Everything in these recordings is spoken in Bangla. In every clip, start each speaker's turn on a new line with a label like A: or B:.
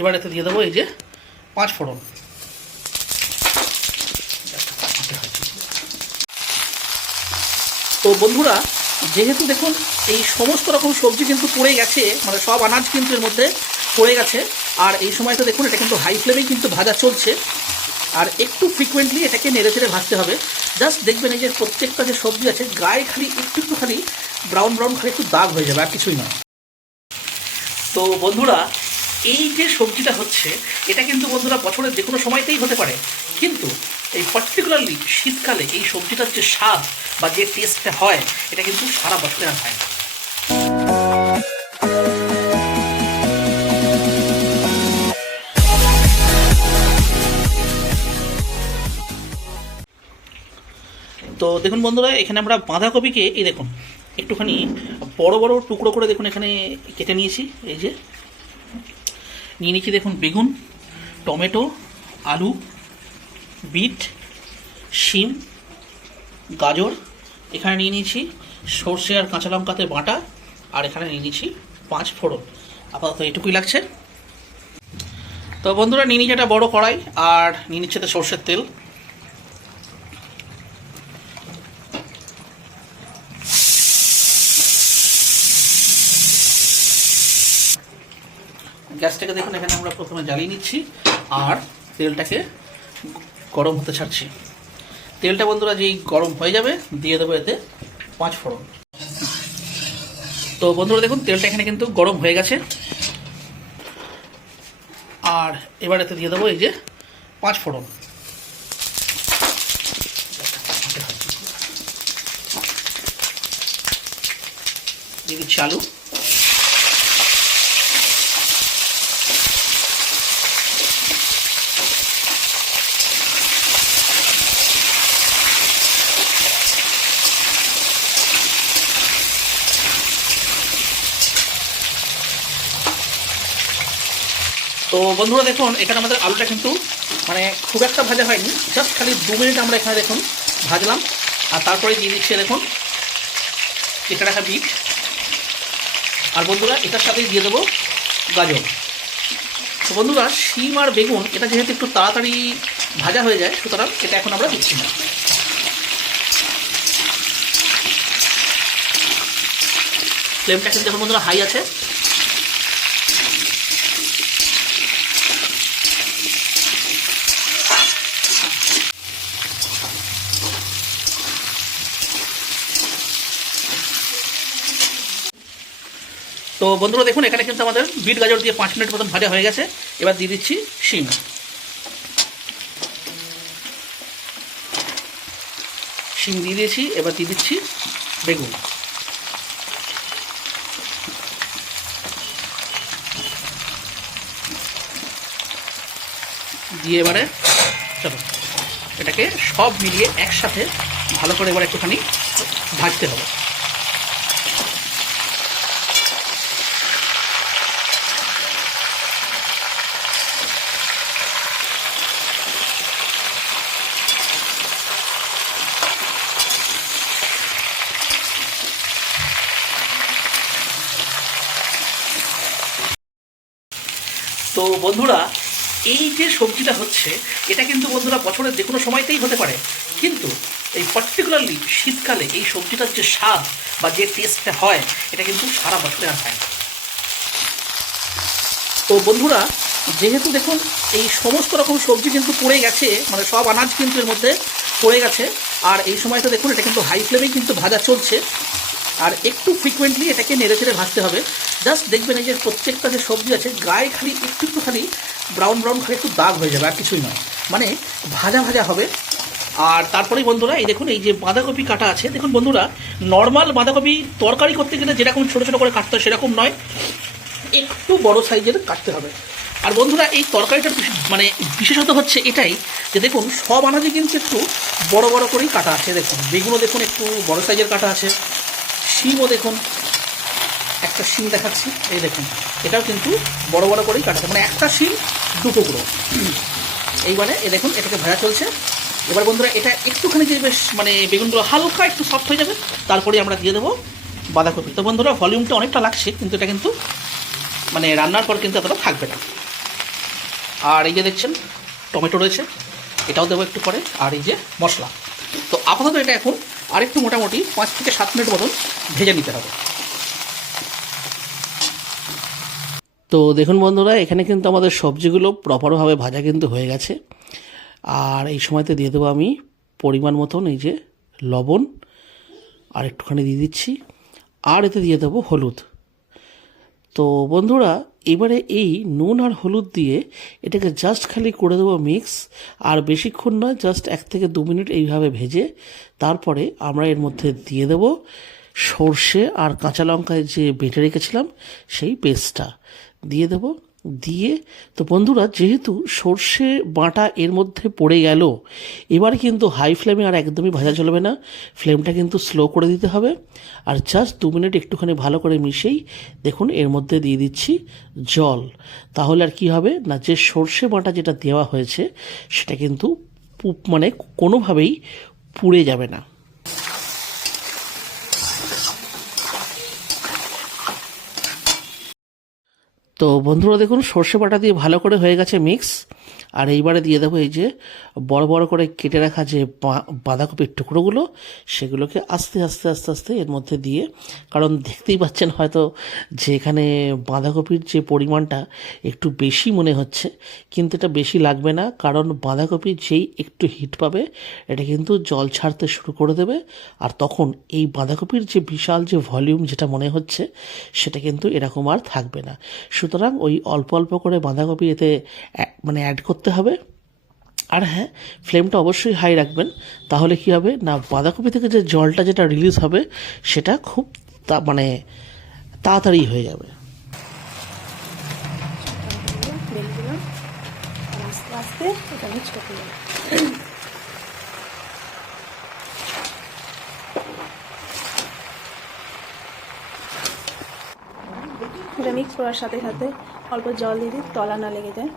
A: এবার এতে দিয়ে দেবো এই যে পাঁচ ফোড়ন। তো বন্ধুরা, যেহেতু দেখুন এই সমস্ত রকম সবজি কিন্তু পড়ে গেছে মানে সব আনাজ কিন্তু এর মধ্যে পড়ে গেছে, আর এই সময়টা দেখুন এটা কিন্তু হাই ফ্লেমেই কিন্তু ভাজা চলছে, আর একটু ফ্রিকোয়েন্টলি এটাকে নেড়ে চেড়ে ভাজতে হবে। জাস্ট দেখবেন এই যে প্রত্যেকটা যে সবজি আছে, গায়ে খালি একটু একটু খালি ব্রাউন ব্রাউন খালি একটু দাগ হয়ে যাবে, আর কিছুই নয়। তো বন্ধুরা এই যে সবজিটা হচ্ছে, এটা কিন্তু বন্ধুরা বছরের যে কোনো সময়তেই হতে পারে। কিন্তু এই পার্টিকুলারলি শীতকালে এই সবজিটার যে স্বাদ বা যে টেস্টটা হয়, এটা কিন্তু সারা বছরে আর হয় না। তো দেখুন বন্ধুরা, এখানে আমরা বাঁধাকপিকে, এই দেখুন, একটুখানি বড় বড় টুকরো করে দেখুন এখানে কেটে নিয়েছি, এই যে। নিয়ে নিচ্ছি দেখুন বেগুন, টমেটো, আলু, বিট, শিম, গাজর, এখানে নিয়ে নিয়েছি সর্ষে আর কাঁচা লঙ্কাতে বাঁটা, আর এখানে নিয়ে নিয়েছি পাঁচ ফোড়ন। আপাতত এটুকুই লাগছে। তো বন্ধুরা, নিয়ে নিচ্ছে একটা বড়ো কড়াই, আর নিয়ে নিচ্ছে তো সর্ষের তেল। গ্যাসটাকে দেখুন, এখানে আমরা প্রথমে জ্বালিয়ে নিচ্ছি আর তেলটাকে গরম হতে ছাড়ছি। তেলটা বন্ধুরা যেই গরম হয়ে যাবে, দিয়ে দেবো এতে পাঁচ ফোড়ন। তো বন্ধুরা দেখুন, তেলটা এখানে কিন্তু গরম হয়ে গেছে। আর এবার এতে দিয়ে দেবো এই যে পাঁচ ফোড়ন। দিয়ে দিচ্ছি আলু। তো বন্ধুরা দেখুন, এখানে আমাদের আলুটা কিন্তু মানে খুব একটা ভাজা হয়নি জাস্ট খালি দু মিনিট আমরা এখানে দেখুন ভাজলাম। আর তারপরে দিয়ে দিচ্ছি দেখুন, এটা রাখা বিট। আর বন্ধুরা, এটার সাথেই দিয়ে দেবো গাজর। তো বন্ধুরা, শিম আর বেগুন, এটা যেহেতু একটু তাড়াতাড়ি ভাজা হয়ে যায়, সুতরাং এটা এখন আমরা দিচ্ছি না। ফ্লেমটা কিন্তু এখন বন্ধুরা হাই আছে। তো বন্ধুরা দেখুন, এখানে কিন্তু আমাদের বিট গাজর দিয়ে পাঁচ মিনিট মতন ভাজা হয়ে গেছে। এবার দিয়ে দিচ্ছি শিম। শিম দিয়ে দিয়েছি, এবার দিয়ে দিচ্ছি বেগুন। দিয়ে এবারে চলো, এটাকে সব মিলিয়ে একসাথে ভালো করে এবার একটুখানি ভাজতে হবে। তো বন্ধুরা, এই যে সবজিটা হচ্ছে, এটা কিন্তু বন্ধুরা বছরের যে কোনো সময়তেই হতে পারে। কিন্তু এই পার্টিকুলারলি শীতকালে এই সবজিটার যে স্বাদ বা যে টেস্টটা হয়, এটা কিন্তু সারা বছরে আর হয় তো বন্ধুরা, যেহেতু দেখুন, এই সমস্ত রকম সবজি কিন্তু পড়ে গেছে মানে সব আনাজ কিন্তু এর মধ্যে পড়ে গেছে, আর এই সময়টা দেখুন, এটা কিন্তু হাই ফ্লেমেই কিন্তু ভাজা চলছে। আর একটু ফ্রিকোয়েন্টলি এটাকে নেড়ে চেড়ে ভাজতে হবে। জাস্ট দেখবেন এই যে প্রত্যেকটা যে সবজি আছে, গায়ে খালি একটু একটু খালি ব্রাউন ব্রাউন খালি একটু দাগ হয়ে যাবে, আর কিছুই নয়। মানে ভাজা ভাজা হবে। আর তারপরেই বন্ধুরা, এই দেখুন, এই যে বাঁধাকপি কাটা আছে, দেখুন বন্ধুরা নর্মাল বাঁধাকপি তরকারি করতে গেলে যেরকম ছোটো ছোটো করে কাটতে হয়, সেরকম নয়। একটু বড় সাইজের কাটতে হবে। আর বন্ধুরা, এই তরকারিটার মানে বিশেষত হচ্ছে এটাই যে দেখুন, সব আনাজে কিন্তু একটু বড় বড় করেই কাটা আছে। দেখুন বেগুনও দেখুন একটু বড় সাইজের কাটা আছে। শিমও দেখুন। একটা শিম দেখাচ্ছি, এই দেখুন। এটাও কিন্তু বড় বড় করেই কাটা আছে মানে একটা শিম দু টুকরো এইবারে এ দেখুন, এটাকে ভাজা চলছে। এবার বন্ধুরা, এটা একটুখানি যে বেশ মানে বেগুনগুলো হালকা একটু সফট হয়ে যাবে, তারপরে আমরা দিয়ে দেবো বাঁধাকপি। তো বন্ধুরা ভলিউমটা অনেকটা লাগছে, কিন্তু এটা কিন্তু মানে রান্নার পর কিন্তু এতটা থাকবে না।
B: আর এই যে দেখছেন, টমেটো রয়েছে, এটাও দেবো একটু পরে। আর এই যে মশলা। তো আপাতত এটা এখন আরেকটু মোটামুটি পাঁচ থেকে সাত মিনিট মতন ভেজে নিতে হবে। তো দেখুন বন্ধুরা, এখানে কিন্তু আমাদের সবজিগুলো প্রপারভাবে ভাজা কিন্তু হয়ে গেছে। আর এই সময়তে দিয়ে দেবো আমি পরিমাণ মতন এই যে লবণ, আর একটুখানি দিয়ে দিচ্ছি। আর এতে দিয়ে দেবো হলুদ। তো বন্ধুরা এবারে এই নুন আর হলুদ দিয়ে এটাকে জাস্ট খালি করে দেবো মিক্স আর বেশিক্ষণ না জাস্ট এক থেকে দু মিনিট এইভাবে ভেজে তারপরে আমরা এর মধ্যে দিয়ে দেব সর্ষে আর কাঁচা লঙ্কায় যে বেটে রেখেছিলাম সেই পেস্টটা দিয়ে দেব দিয়ে, তো বন্ধুরা, যেহেতু সর্ষে বাটা এর মধ্যে পড়ে গেল, এবারে কিন্তু হাই ফ্লেমে আর একদমই ভাজা চলবে না। ফ্লেমটা কিন্তু স্লো করে দিতে হবে। আর জাস্ট দু মিনিট একটুখানি ভালো করে মিশেই দেখুন, এর মধ্যে দিয়ে দিচ্ছি জল। তাহলে আর কি হবে না, যে সর্ষে বাটা যেটা দেওয়া হয়েছে, সেটা কিন্তু মানে কোনোভাবেই পুড়ে যাবে না। তো বন্ধুরা দেখুন, সর্ষে বাটা দিয়ে ভালো করে হয়ে গেছে মিক্স। আর এইবারে দিয়ে দেবো এই যে বড় বড় করে কেটে রাখা যে বাঁধাকপির টুকরোগুলো, সেগুলোকে আস্তে আস্তে আস্তে আস্তে এর মধ্যে দিয়ে, কারণ দেখতেই পাচ্ছেন হয়তো যে এখানে বাঁধাকপির যে পরিমাণটা একটু বেশি মনে হচ্ছে, কিন্তু এটা বেশি লাগবে না, কারণ বাঁধাকপি যেই একটু হিট পাবে, এটা কিন্তু জল ছাড়তে শুরু করে দেবে। আর তখন এই বাঁধাকপির যে বিশাল যে ভলিউম যেটা মনে হচ্ছে, সেটা কিন্তু এরকম আর থাকবে না। সুতরাং ওই অল্প অল্প করে বাঁধাকপি এতে মানে অ্যাড করতে হবে। আর হ্যাঁ ফ্লেমটা অবশ্যই হাই রাখবেন। তাহলে কি হবে? না, বাঁধাকপি থেকে যে জলটা যেটা রিলিজ হবে, সেটা খুব তা মানে তাড়াতাড়ি হয়ে যাবে।
C: আস্তে আস্তে এটা মিক্স করার সাথে সাথে অল্প জল দিয়ে দিই তলা না লেগে যায়।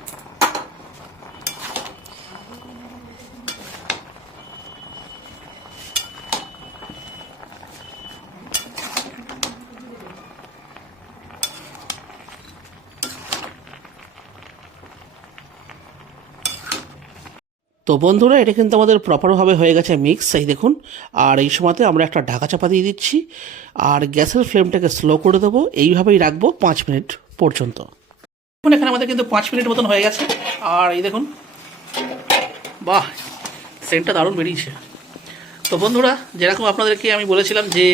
B: তো বন্ধুরা, এটা কিন্তু আমাদের প্রপারভাবে হয়ে গেছে মিক্স এই দেখুন। আর এই সময়তে আমরা একটা ঢাকা চাপা দিয়ে দিচ্ছি। আর গ্যাসের ফ্লেমটাকে স্লো করে দেবো। এইভাবেই রাখব পাঁচ মিনিট পর্যন্ত। দেখুন, এখানে আমাদের কিন্তু পাঁচ মিনিট মতন হয়ে গেছে। আর এই দেখুন, বাহ সেন্টটা দারুণ বেরিয়েছে। তো বন্ধুরা, যেরকম আপনাদেরকে আমি বলেছিলাম যে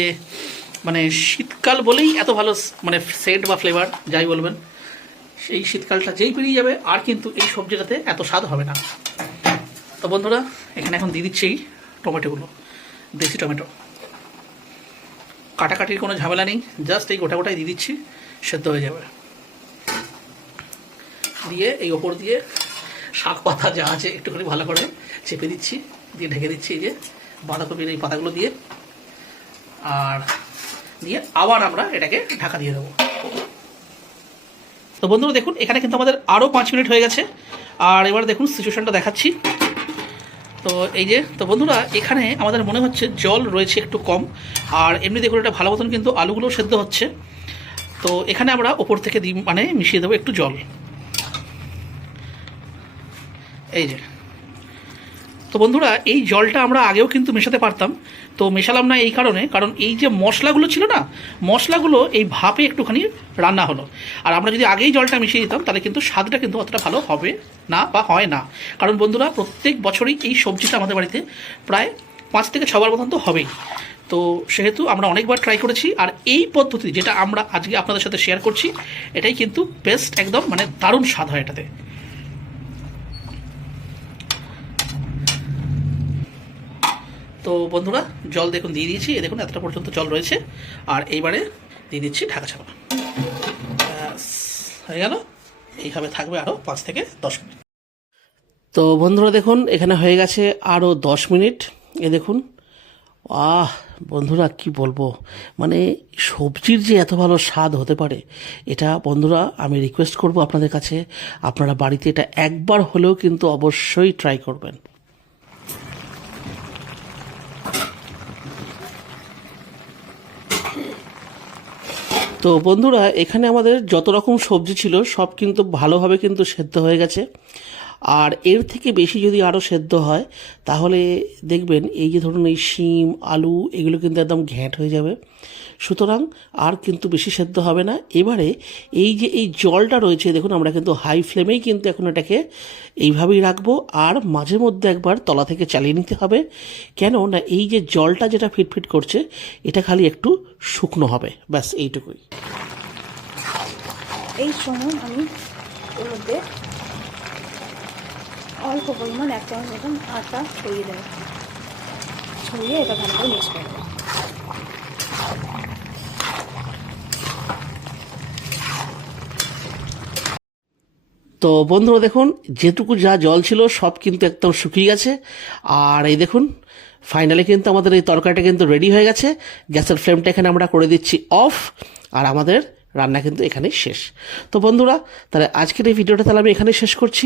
B: মানে শীতকাল বলেই এত ভালো মানে সেন্ট বা ফ্লেভার যাই বলবেন, সেই শীতকালটা যেই পেরিয়ে যাবে, আর কিন্তু এই সবজিটাতে এত স্বাদ হবে না। তো বন্ধুরা, এখানে এখন দিয়ে দিচ্ছি টমেটোগুলো, দেশি টমেটো। কাটাকাটির কোনো ঝামেলা নেই জাস্ট এই গোটা গোটাই দিয়ে দিচ্ছি, সেদ্ধ হয়ে যাবে। দিয়ে এই ওপর দিয়ে শাক পাতা যা আছে একটুখানি ভালো করে চেপে দিচ্ছি, দিয়ে ঢেকে দিচ্ছি এই যে বাঁধাকপির এই পাতাগুলো দিয়ে। আর দিয়ে আবার আমরা এটাকে ঢাকা দিয়ে দেবো। তো বন্ধুরা দেখুন, এখানে কিন্তু আমাদের আরও পাঁচ মিনিট হয়ে গেছে। আর এবার দেখুন সিচুয়েশনটা দেখাচ্ছি। তো এই যে, তো বন্ধুরা, এখানে আমাদের মনে হচ্ছে জল রয়েছে একটু কম। আর এমনি দেখুন, এটা ভালো মতন কিন্তু আলুগুলো সেদ্ধ হচ্ছে। তো এখানে আমরা ওপর থেকে মানে মিশিয়ে দেবো একটু জল। এই যে তো বন্ধুরা, এই জলটা আমরা আগেও কিন্তু মেশাতে পারতাম। তো মেশালাম না এই কারণে, কারণ এই যে মশলাগুলো ছিল না, মশলাগুলো এই ভাপে একটুখানি রান্না হলো। আর আমরা যদি আগেই জলটা মিশিয়ে দিতাম, তাহলে কিন্তু স্বাদটা কিন্তু অতটা ভালো হবে না বা হয় না। কারণ বন্ধুরা, প্রত্যেক বছরই এই সবজিটা আমাদের বাড়িতে প্রায় পাঁচ থেকে ছবার মতন তো হবেই। তো সেহেতু আমরা অনেকবার ট্রাই করেছি, আর এই পদ্ধতি যেটা আমরা আজকে আপনাদের সাথে শেয়ার করছি, এটাই কিন্তু বেস্ট একদম মানে দারুণ স্বাদ হয় এটাতে। তো বন্ধুরা জল দেখুন দিয়ে দিয়েছি। এ দেখুন এতটা পর্যন্ত জল রয়েছে। আর এইবারে দিয়ে দিচ্ছি ঢাকা ব্যাস, হয়ে গেল। এইভাবে থাকবে আরও পাঁচ থেকে দশ মিনিট। তো বন্ধুরা দেখুন এখানে হয়ে গেছে আরও দশ মিনিট। এ দেখুন আহ বন্ধুরা কি বলব? মানে সবজির যে এত ভালো স্বাদ হতে পারে এটা বন্ধুরা আমি রিকোয়েস্ট করব আপনাদের কাছে। আপনারা বাড়িতে এটা একবার হলেও কিন্তু অবশ্যই ট্রাই করবেন। তো বন্ধুরা, এখানে আমাদের যত রকম সবজি ছিল, সব কিন্তু ভালোভাবে কিন্তু সেদ্ধ হয়ে গেছে। আর এর থেকে বেশি যদি আরও সেদ্ধ হয়, তাহলে দেখবেন এই যে ধরুন এই শিম, আলু, এগুলো কিন্তু একদম ঘ্যাঁট হয়ে যাবে। সুতরাং আর কিন্তু বেশি সেদ্ধ হবে না। এবারে এই যে এই জলটা রয়েছে, দেখুন আমরা কিন্তু হাই ফ্লেমেই কিন্তু এখন এটাকে এইভাবেই রাখব। আর মাঝে মধ্যে একবার তলা থেকে চালিয়ে নিতে হবে। কেন না এই যে জলটা যেটা ফিটফিট করছে, এটা খালি একটু শুকনো হবে। ব্যাস, এইটুকুই।
C: এই সময় আমি ওর মধ্যে অল্প পরিমাণ এক চামচ মতন আটা ছড়িয়ে দেবো। ছড়িয়ে এটা ভালো করে মিক্স করে দেবো
B: তো বন্ধুরা দেখুন, যেটুকু যা জল ছিল সব কিন্তু একদম শুকিয়ে গেছে। আর এই দেখুন ফাইনালি কিন্তু আমাদের এই তরকারিটা কিন্তু রেডি হয়ে গেছে। গ্যাসের ফ্লেমটা এখানে আমরা করে দিচ্ছি অফ আর আমাদের রান্না কিন্তু এখানেই শেষ। তো বন্ধুরা, তাহলে আজকের এই ভিডিওটা তাহলে আমি এখানে শেষ করছি।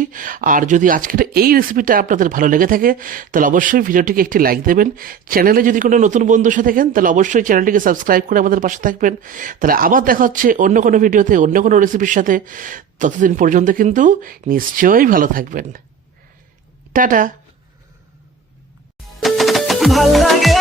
B: আর যদি আজকের এই রেসিপিটা আপনাদের ভালো লেগে থাকে, তাহলে অবশ্যই ভিডিওটিকে একটি লাইক দেবেন। চ্যানেলে যদি কোনো নতুন বন্ধু সাথে থাকেন, তাহলে অবশ্যই চ্যানেলটিকে সাবস্ক্রাইব করে আমাদের পাশে থাকবেন। তাহলে আবার দেখা হচ্ছে অন্য কোনো ভিডিওতে, অন্য কোনো রেসিপির সাথে। ততদিন পর্যন্ত কিন্তু নিশ্চয়ই ভালো থাকবেন। টাটা! ভালো লাগে